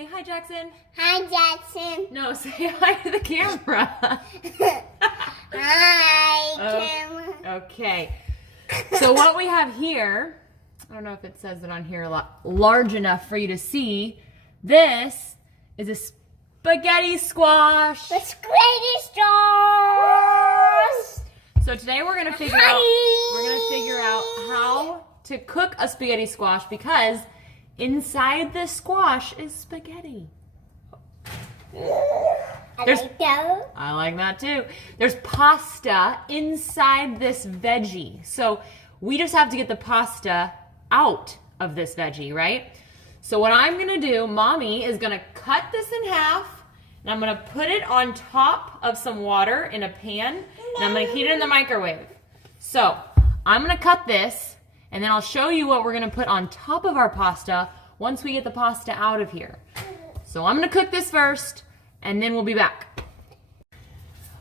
Say hi, Jackson. Hi, Jackson. No, say hi to the camera. Hi, camera. Okay. So what we have here, I don't know if it says it on here a lot, large enough for you to see. This is a spaghetti squash. The spaghetti sauce. So today we're gonna figure out how to cook a spaghetti squash because inside the squash is spaghetti. I like that too. There's pasta inside this veggie. So we just have to get the pasta out of this veggie, right? So what I'm gonna do, Mommy is gonna cut this in half and I'm gonna put it on top of some water in a pan and I'm gonna heat it in the microwave. So I'm gonna cut this and then I'll show you what we're gonna put on top of our pasta once we get the pasta out of here. So I'm gonna cook this first and then we'll be back.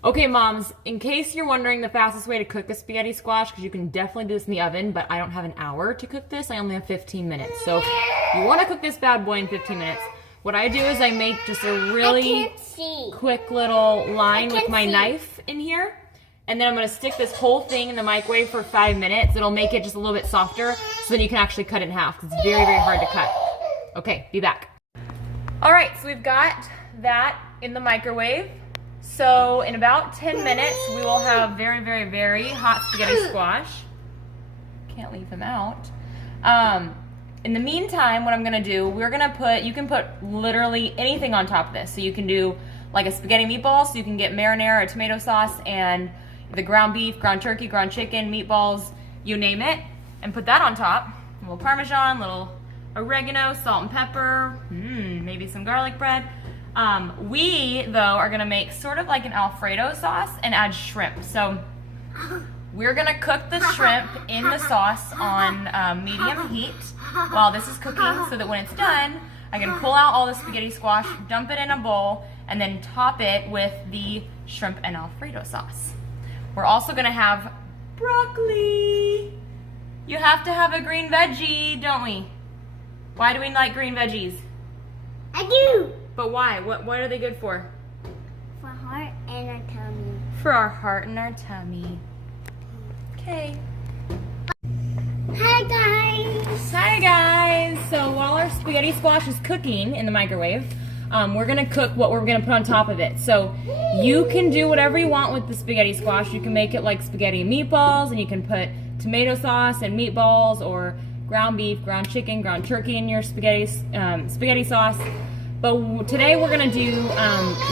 Okay, moms, in case you're wondering the fastest way to cook a spaghetti squash, because you can definitely do this in the oven, but I don't have an hour to cook this, I only have 15 minutes. So if you wanna cook this bad boy in 15 minutes, what I do is I make just a really quick little line with my knife in here. And then I'm gonna stick this whole thing in the microwave for 5 minutes. It'll make it just a little bit softer so then you can actually cut it in half because it's very, very hard to cut. Okay, be back. All right, so we've got that in the microwave. So in about 10 minutes, we will have very, very, very hot spaghetti squash. Can't leave them out. In the meantime, what I'm gonna do, you can put literally anything on top of this. So you can do like a spaghetti meatball, so you can get marinara or tomato sauce and the ground beef, ground turkey, ground chicken, meatballs, you name it, and put that on top. A little Parmesan, little oregano, salt and pepper, maybe some garlic bread. We, though, are gonna make sort of like an Alfredo sauce and add shrimp. So we're gonna cook the shrimp in the sauce on medium heat while this is cooking so that when it's done, I can pull out all the spaghetti squash, dump it in a bowl, and then top it with the shrimp and Alfredo sauce. We're also gonna have broccoli. You have to have a green veggie, don't we? Why do we like green veggies? I do. But why? What are they good for? For heart and our tummy. For our heart and our tummy. Okay. Hi guys. Hi guys. So while our spaghetti squash is cooking in the microwave, we're gonna cook what we're gonna put on top of it. So you can do whatever you want with the spaghetti squash. You can make it like spaghetti and meatballs, and you can put tomato sauce and meatballs, or ground beef, ground chicken, ground turkey in your spaghetti sauce. But today we're gonna do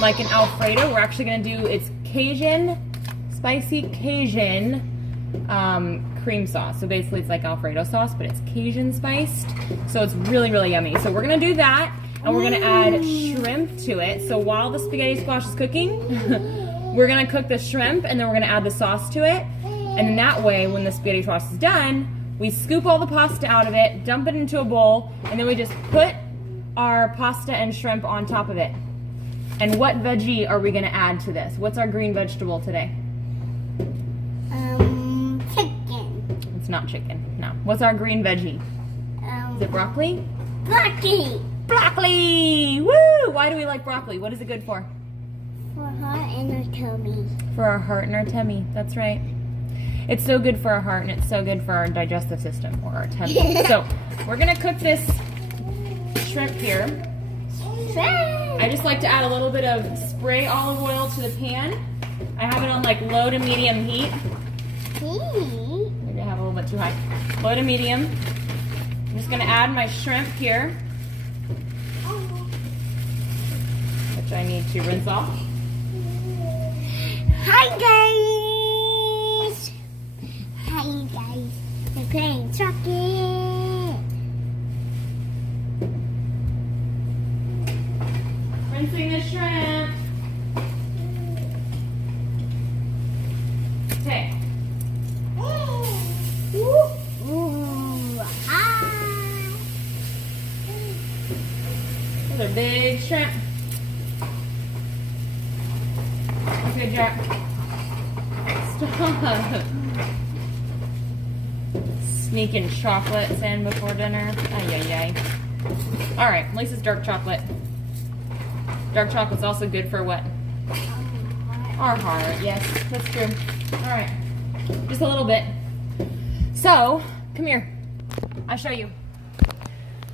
like an Alfredo. We're actually gonna do, it's Cajun, spicy Cajun cream sauce. So basically it's like Alfredo sauce, but it's Cajun spiced. So it's really, really yummy. So we're gonna do that, and we're gonna add shrimp to it. So while the spaghetti squash is cooking, we're gonna cook the shrimp, and then we're gonna add the sauce to it. And then that way, when the spaghetti squash is done, we scoop all the pasta out of it, dump it into a bowl, and then we just put our pasta and shrimp on top of it. And what veggie are we gonna add to this? What's our green vegetable today? Chicken. It's not chicken, no. What's our green veggie? Is it broccoli? Broccoli. Broccoli! Woo! Why do we like broccoli? What is it good for? For heart and our tummy. For our heart and our tummy, that's right. It's so good for our heart and it's so good for our digestive system, or our tummy. So we're gonna cook this shrimp here. I just like to add a little bit of spray olive oil to the pan. I have it on like low to medium heat. Maybe I have a little bit too high. Low to medium. I'm just gonna add my shrimp here, which I need to rinse off. Hi guys. Hi guys. We're playing chocolate. Rinsing the shrimp. Okay. Ooh, hi. Those are big shrimp. Okay, Jack. Stop. Sneaking chocolates in before dinner. Ay, ay, ay. All right, at least it's dark chocolate. Dark chocolate's also good for what? Our heart, yes, that's true. All right, just a little bit. So, come here. I'll show you.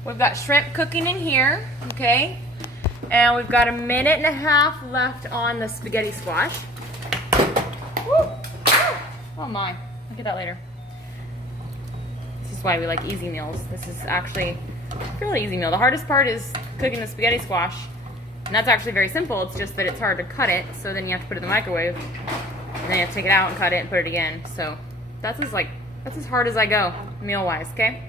We've got shrimp cooking in here, okay? And we've got 1.5 minutes left on the spaghetti squash. Woo. Oh my, look at that later. This is why we like easy meals. This is actually a fairly easy meal. The hardest part is cooking the spaghetti squash. And that's actually very simple. It's just that it's hard to cut it, so then you have to put it in the microwave. And then you have to take it out and cut it and put it again. So that's as hard as I go, meal-wise, okay?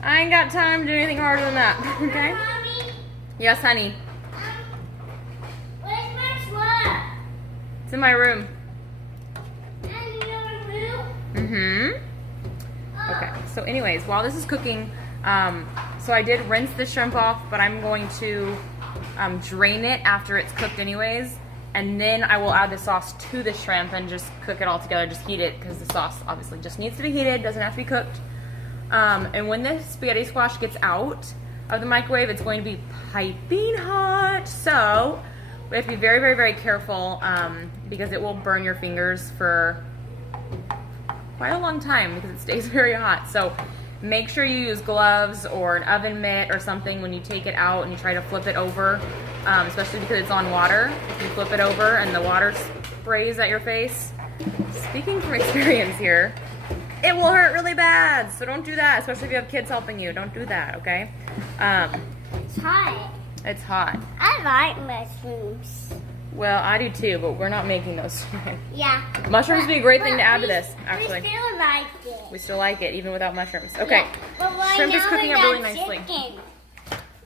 I ain't got time to do anything harder than that, okay? Mommy, Yes, honey. where's my slab? It's in my room. And you know my room? Mm-hmm. Okay, so anyways, while this is cooking, so I did rinse the shrimp off, but I'm going to drain it after it's cooked anyways, and then I will add the sauce to the shrimp and just cook it all together, just heat it, because the sauce obviously just needs to be heated, doesn't have to be cooked. And when the spaghetti squash gets out of the microwave, it's going to be piping hot, so we have to be very, very, very careful, because it will burn your fingers for quite a long time because it stays very hot. So make sure you use gloves or an oven mitt or something when you take it out and you try to flip it over, especially because it's on water. If you flip it over and the water sprays at your face, speaking from experience here, it will hurt really bad. So don't do that, especially if you have kids helping you. Don't do that, okay? It's hot. It's hot. I like mushrooms. Well, I do too, but we're not making those. Yeah. Mushrooms would be a great thing to add to this, actually. We still like it. We still like it, even without mushrooms. Okay, Yeah, but right shrimp is now cooking we up really got nicely. chicken.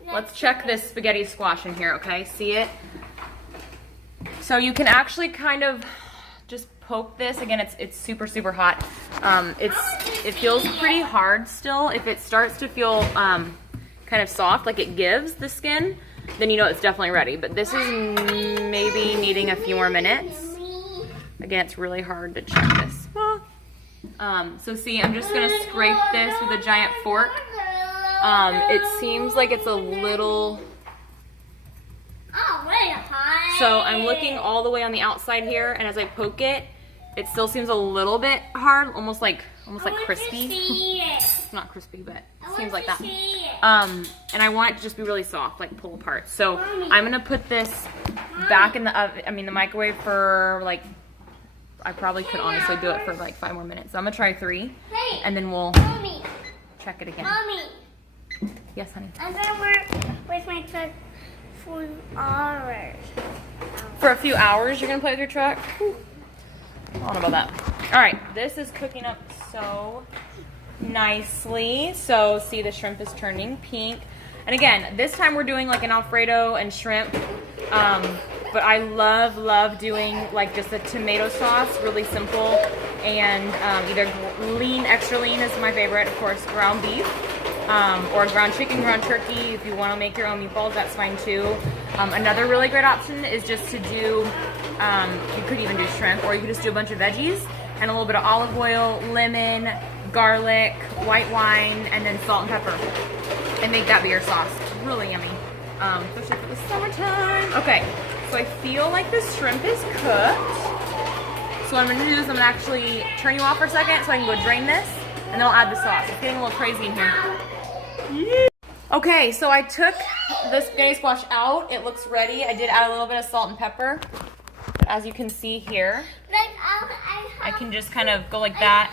Let's check this spaghetti squash in here, okay? See it? So you can actually kind of just poke this. Again, it's super, super hot. It feels pretty hard still. If it starts to feel kind of soft, like it gives the skin, then you know it's definitely ready. But this is maybe needing a few more minutes. Again, it's really hard to check this. So see, I'm just gonna scrape this with a giant fork. It seems like it's a little, Oh, really hot. so I'm looking all the way on the outside here, and as I poke it, it still seems a little bit hard, almost like crispy. It's not crispy, but it seems like that. And I want it to just be really soft, like pull apart. So I'm gonna put this back in the oven, the microwave for like, I probably could honestly do it for like 5 more minutes. So I'm gonna try 3, and then we'll Mommy, check it again. Mommy, Yes, honey. I'm gonna work with my truck for hours. For a few hours, you're gonna play with your truck? Whew. I don't know about that. All right, this is cooking up so nicely. So see, the shrimp is turning pink. And again, this time we're doing like an Alfredo and shrimp. But I love doing like just a tomato sauce, really simple. And either extra lean is my favorite, of course, ground beef. Or ground chicken, ground turkey. If you want to make your own meatballs, that's fine too. Another really great option is just to do, you could even do shrimp, or you could just do a bunch of veggies and a little bit of olive oil, lemon, garlic, white wine, and then salt and pepper. And make that be your sauce. It's really yummy, especially for the summertime. Okay, so I feel like the shrimp is cooked. So what I'm gonna do is I'm gonna actually turn you off for a second so I can go drain this, and then I'll add the sauce. It's getting a little crazy in here. Okay, so I took the spaghetti squash out. It looks ready. I did add a little bit of salt and pepper. But as you can see here, I can just kind of go like that,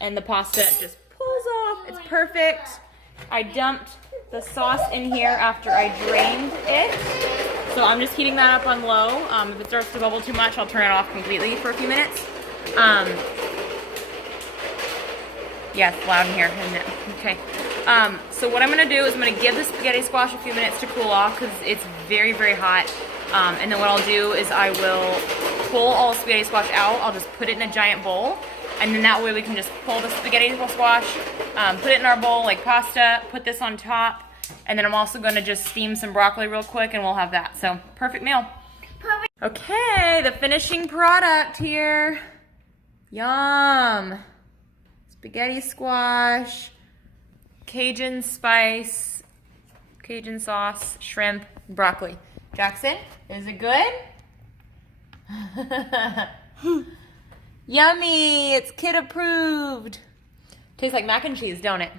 and the pasta just pulls off. It's perfect. I dumped the sauce in here after I drained it. So I'm just heating that up on low. If it starts to bubble too much, I'll turn it off completely for a few minutes. Yeah, it's loud in here, isn't it? Okay. So what I'm gonna do is I'm gonna give the spaghetti squash a few minutes to cool off because it's very, very hot. And then what I'll do is I will pull all the spaghetti squash out. I'll just put it in a giant bowl. And then that way we can just pull the spaghetti squash, put it in our bowl like pasta, put this on top. And then I'm also gonna just steam some broccoli real quick and we'll have that. So, perfect meal. Okay, the finishing product here. Yum. Spaghetti squash, Cajun spice, Cajun sauce, shrimp, broccoli. Jackson, is it good? Yummy, it's kid approved. Tastes like mac and cheese, don't it?